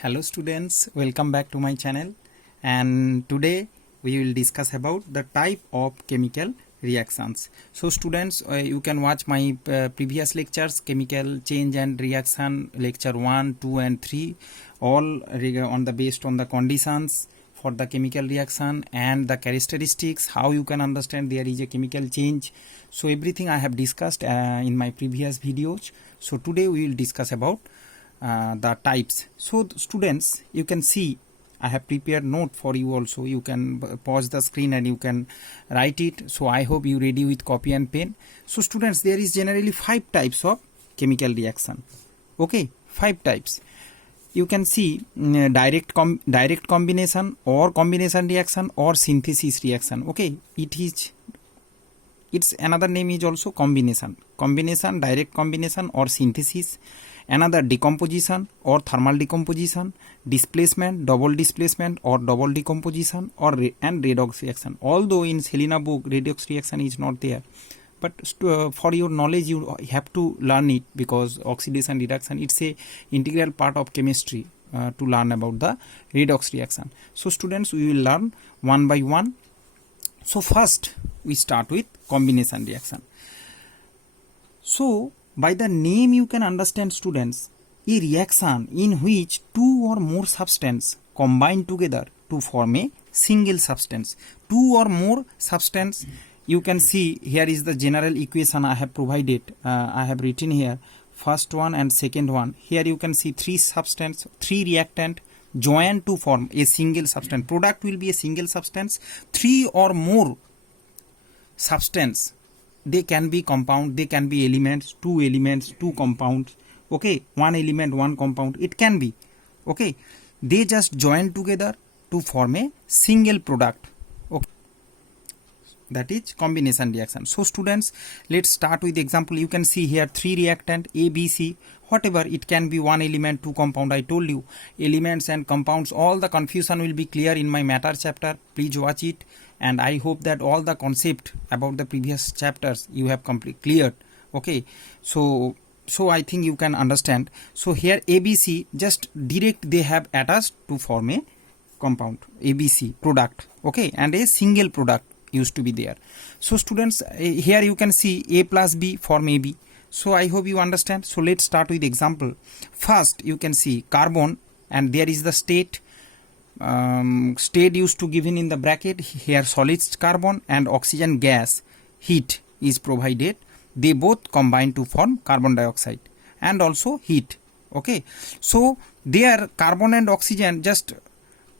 Hello students, welcome back to my channel, and today we will discuss about the type of chemical reactions. So students, you can watch my previous lectures, chemical change and reaction lecture 1, 2 and 3, all on the based on the conditions for the chemical reaction and the characteristics, how you can understand there is a chemical change. So everything I have discussed in my previous videos. So today we will discuss about the types. So students, you can see I have prepared note for you also. You can pause the screen and you can write it. So I hope you ready with copy and pen. So students, there is generally 5 types of chemical reaction. Okay, 5 types. You can see direct combination or combination reaction or synthesis reaction. Okay, its another name is also combination, direct combination or synthesis. Another decomposition or thermal decomposition, displacement, double displacement or double decomposition, or and redox reaction. Although in Selena book redox reaction is not there, but for your knowledge you have to learn it, because oxidation reduction, it's a integral part of chemistry to learn about the redox reaction. So students, we will learn one by one. So first we start with combination reaction. So by the name you can understand, students, a reaction in which two or more substances combine together to form a single substance. Two or more substance, you can see here is the general equation I have provided. I have written here first one and second one. Here you can see 3 substance, 3 reactant join to form a single substance. Product will be a single substance. 3 or more substance, they can be compound, they can be elements, 2 compounds. Okay, 1 element, 1 compound, it can be. Okay, they just join together to form a single product. Okay, that is combination reaction. So students, let's start with the example. You can see here 3 reactant A, B, C, whatever, it can be 1 element, 2 compound. I told you elements and compounds, all the confusion will be clear in my matter chapter. Please watch it, and I hope that all the concept about the previous chapters you have cleared. Okay, so I think you can understand. So here ABC, just direct they have attached to form a compound, ABC product. Okay, and a single product used to be there. So students, here you can see A plus B form AB. So I hope you understand. So let's start with example. First you can see carbon, and there is the state. State used to given in the bracket. Here solids carbon and oxygen gas, heat is provided. They both combine to form carbon dioxide and also heat. Okay, so there carbon and oxygen, just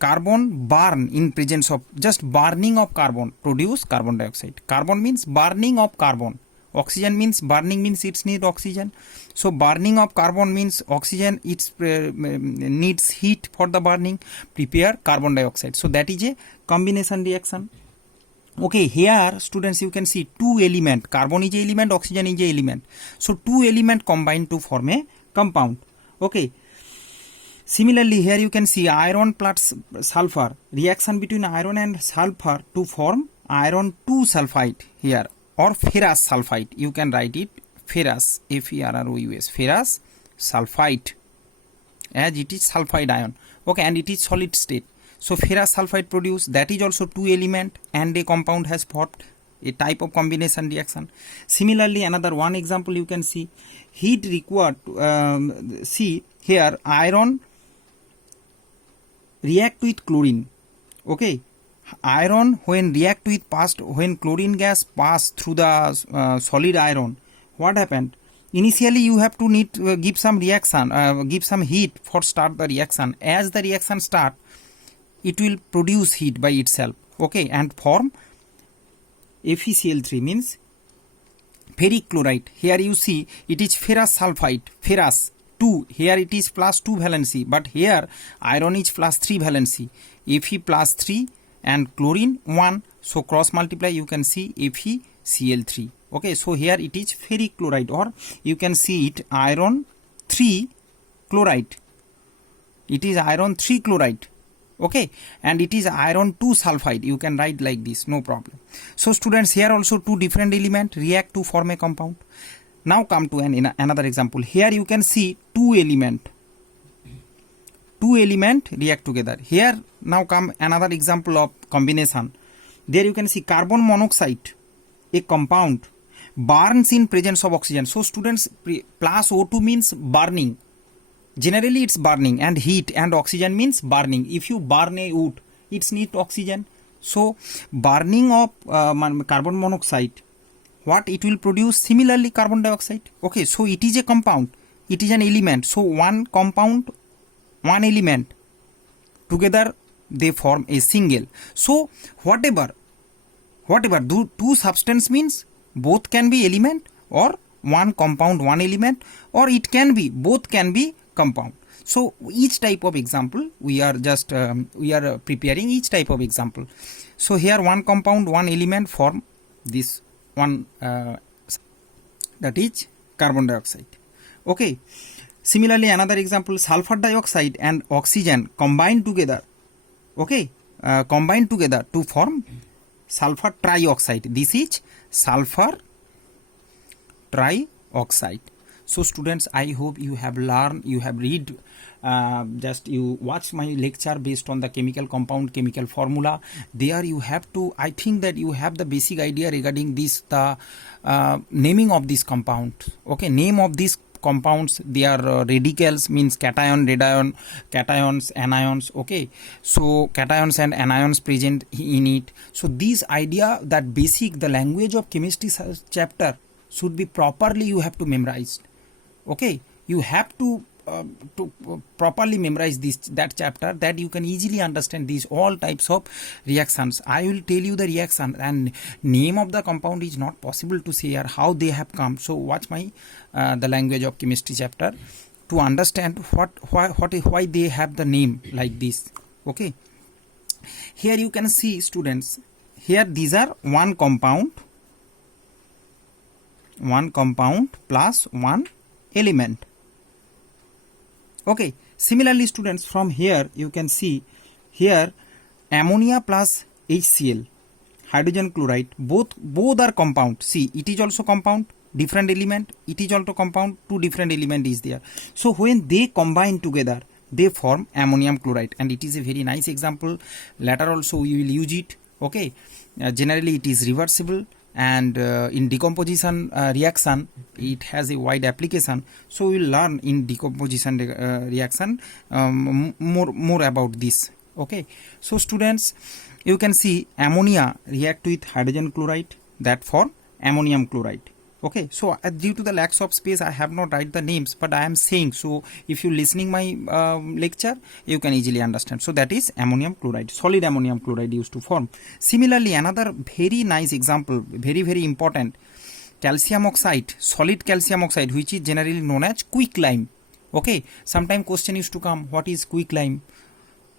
carbon burn in presence of, just burning of carbon produce carbon dioxide. Carbon means burning of carbon. Oxygen means burning, means it needs oxygen. So burning of carbon means oxygen, it needs heat for the burning, prepare carbon dioxide. So that is a combination reaction. Okay, here students you can see 2 element, carbon is a element, oxygen is a element. So 2 element combine to form a compound. Okay, similarly here you can see iron plus sulfur, reaction between iron and sulfur to form iron 2 sulfide here, or ferrous sulfide. You can write it ferrous, Ferrous, ferrous sulfide, as it is sulfide ion. Okay, and it is solid state. So ferrous sulfide produced, that is also 2 element and a compound has formed, a type of combination reaction. Similarly, another one example you can see, heat required to see here iron react with chlorine. Okay, iron when react with when chlorine gas pass through the solid iron, what happened? Initially you have to need give some reaction, give some heat for start the reaction. As the reaction start, it will produce heat by itself. Okay, and form FeCl3, means ferric chloride. Here you see it is ferrous sulfide, ferrous 2, here it is plus 2 valency, but here iron is plus 3 valency. Fe plus 3 and chlorine 1, so cross multiply, you can see FeCl3. Okay, so here it is ferric chloride, or you can see it iron 3 chloride. It is iron 3 chloride. Okay, and it is iron 2 sulfide. You can write like this, no problem. So students, here also 2 different elements react to form a compound. Now come to another example. Here you can see 2 element element react together. Here now come another example of combination. There you can see carbon monoxide, a compound, burns in presence of oxygen. So students, plus O2 means burning. Generally it's burning, and heat and oxygen means burning. If you burn a wood, it needs oxygen. So burning of carbon monoxide, what it will produce? Similarly carbon dioxide. Okay, so it is a compound, it is an element. So one compound, one element, together they form a single. So whatever two substance means both can be element, or one compound one element, or it can be both can be compound. So each type of example we are just preparing each type of example. So here one compound one element form this one that is carbon dioxide. Okay, similarly another example, sulfur dioxide and oxygen combine together. Okay, combine together to form sulfur trioxide. This is sulfur trioxide. So students, I hope you have learned, you have read, just you watch my lecture based on the chemical compound, chemical formula. There you have to, I think that you have the basic idea regarding this, the naming of this compound. Okay, name of these compounds, they are radicals means cation, radion, cations, anions. Okay, so cations and anions present in it. So this idea, that basic, the language of chemistry chapter should be properly, you have to memorize. Okay, you have to properly memorize that chapter, that you can easily understand these all types of reactions. I will tell you the reaction, and name of the compound is not possible to say, or how they have come. So watch my the language of chemistry chapter to understand why they have the name like this. Okay, here you can see students, here these are one compound plus one element. Okay, similarly students, from here you can see here ammonia plus HCl, hydrogen chloride, both are compound. See, it is also compound, different element, it is also compound, two different element is there. So when they combine together, they form ammonium chloride, and it is a very nice example. Later also we will use it. Okay, generally it is reversible, and in decomposition reaction it has a wide application. So we will learn in decomposition reaction more about this. Okay, so students, you can see ammonia react with hydrogen chloride, that form ammonium chloride. Okay, so due to the lack of space I have not write the names, but I am saying, so if you listening my lecture, you can easily understand. So that is ammonium chloride, solid ammonium chloride used to form. Similarly another very nice example, very important, calcium oxide, solid calcium oxide, which is generally known as quicklime. Okay, sometime question used to come, what is quicklime,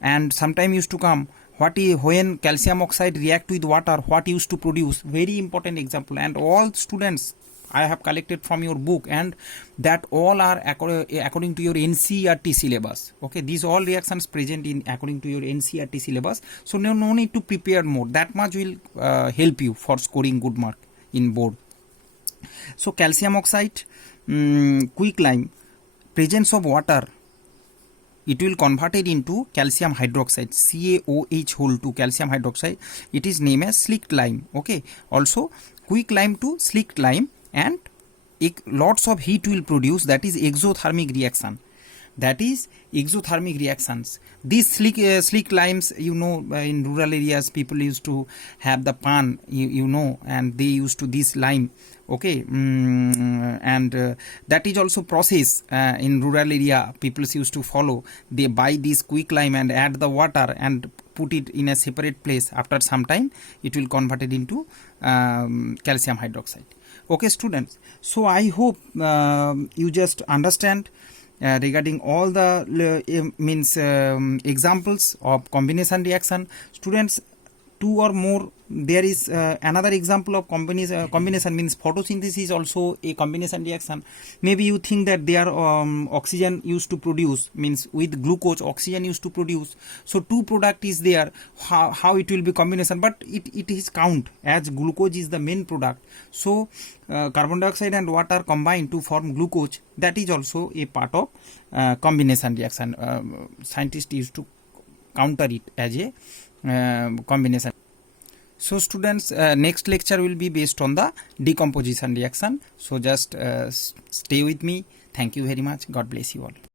and sometime used to come, what is, when calcium oxide react with water, what used to produce. Very important example, and all students I have collected from your book, and that all are according to your NCERT syllabus. Okay, these all reactions present in according to your NCERT syllabus. So no need to prepare more. That much will help you for scoring good mark in board. So calcium oxide, quicklime, presence of water, it will convert it into calcium hydroxide, CaOH whole 2 calcium hydroxide. It is named as slicked lime. Okay, also quicklime to slicked lime, and lots of heat will produce, that is exothermic reaction. That is exothermic reactions. These slick limes, you know, in rural areas people used to have the pan, you know, and they used to this lime. Okay, and that is also process in rural area people used to follow. They buy this quicklime and add the water and put it in a separate place. After some time it will convert it into calcium hydroxide. Okay students, so I hope you just understand regarding all the examples of combination reaction. Students, two or more, there is another example of combination means photosynthesis is also a combination reaction. Maybe you think that there oxygen used to produce, means with glucose oxygen used to produce, so two product is there, how it will be combination, but it is count as glucose is the main product. So carbon dioxide and water combine to form glucose, that is also a part of combination reaction. Scientists used to counter it as a combination. So students, next lecture will be based on the decomposition reaction. So just stay with me. Thank you very much. God bless you all.